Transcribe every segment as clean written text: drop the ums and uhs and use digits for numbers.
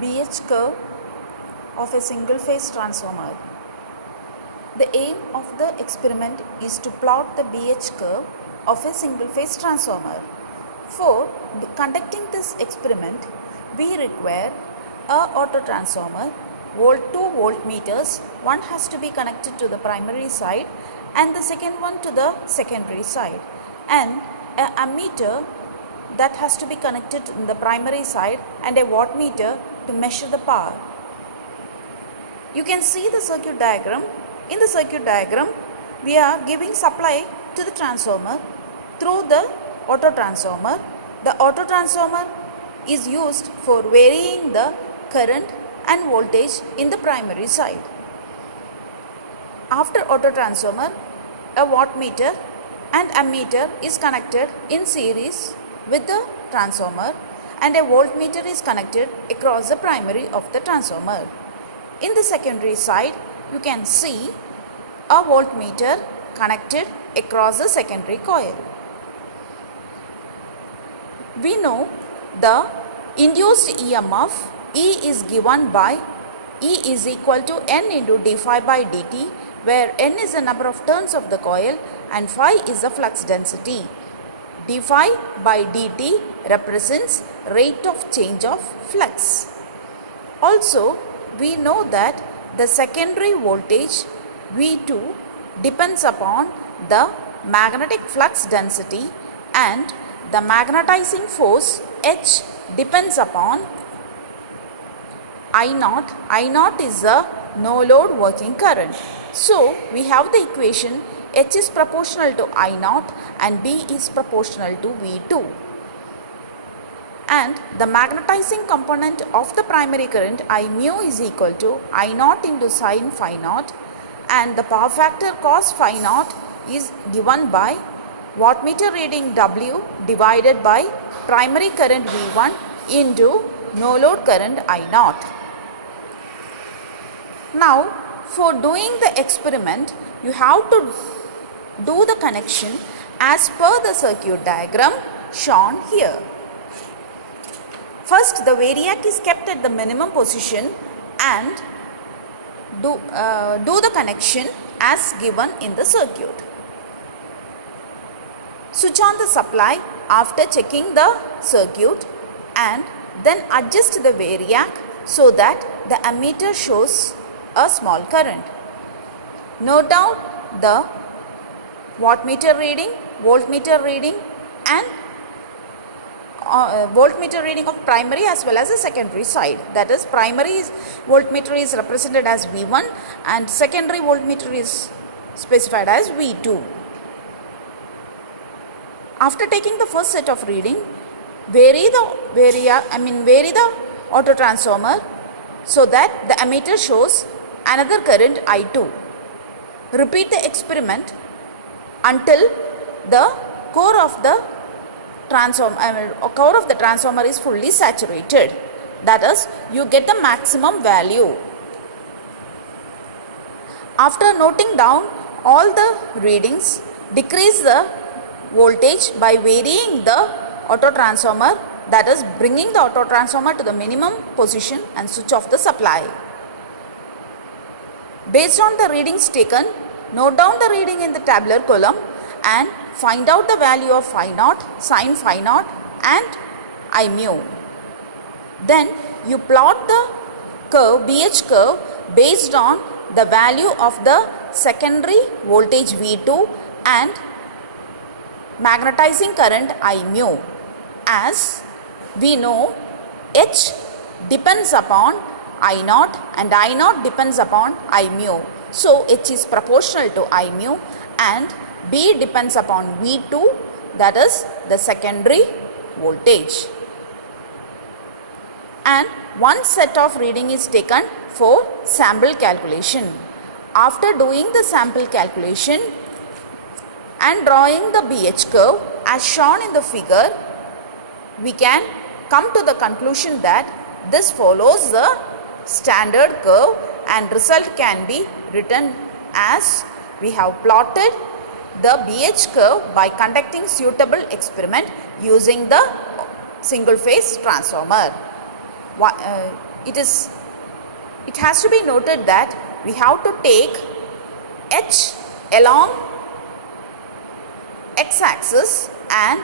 BH curve of a single phase transformer. The aim of the experiment is to plot the BH curve of a single phase transformer. For conducting this experiment, we require a auto transformer, two voltmeters. One has to be connected to the primary side and the second one to the secondary side, and an ammeter that has to be connected in the primary side and a wattmeter to measure the power. You can see the circuit diagram. In the circuit diagram, we are giving supply to the transformer through the auto transformer. The auto transformer is used for varying the current and voltage in the primary side. After auto transformer, a wattmeter and ammeter is connected in series with the transformer, and a voltmeter is connected across the primary of the transformer. In the secondary side, you can see a voltmeter connected across the secondary coil. We know the induced EMF E is given by E is equal to N into d phi by dt, where N is the number of turns of the coil and phi is the flux density. d phi by dt represents rate of change of flux. Also, we know that the secondary voltage V2 depends upon the magnetic flux density, and the magnetizing force H depends upon I0. I0 is the no load working current. So, we have the equation H is proportional to I0 and B is proportional to V2. And the magnetizing component of the primary current I mu is equal to I0 into sin phi naught, and the power factor cos phi naught is given by wattmeter reading W divided by primary current V1 into no load current I0. Now, for doing the experiment, you have to do the connection as per the circuit diagram shown here. First, the variac is kept at the minimum position and do the connection as given in the circuit. Switch on the supply after checking the circuit and then adjust the variac so that the ammeter shows a small current. Note down the wattmeter reading, voltmeter reading and voltmeter reading of primary as well as the secondary side. That is, primary voltmeter is represented as V1 and secondary voltmeter is specified as V2. After taking the first set of reading, vary the auto transformer so that the ammeter shows another current I2. Repeat the experiment until the core of the transformer is fully saturated. That is, you get the maximum value. After noting down all the readings, decrease the voltage by varying the auto transformer, that is, bringing the auto transformer to the minimum position and switch off the supply. Based on the readings taken, note down the reading in the tabular column and find out the value of phi naught, sin phi naught and I mu. Then you plot the curve, BH curve, based on the value of the secondary voltage V2 and magnetizing current I mu. As we know, H depends upon I0 and I0 depends upon I mu. So, H is proportional to I mu and B depends upon V2, that is the secondary voltage. And one set of reading is taken for sample calculation. After doing the sample calculation and drawing the BH curve as shown in the figure, we can come to the conclusion that this follows the standard curve and result can be written as we have plotted the BH curve by conducting suitable experiment using the single phase transformer. it has to be noted that we have to take H along x axis and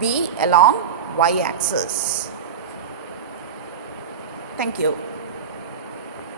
B along y axis. Thank you.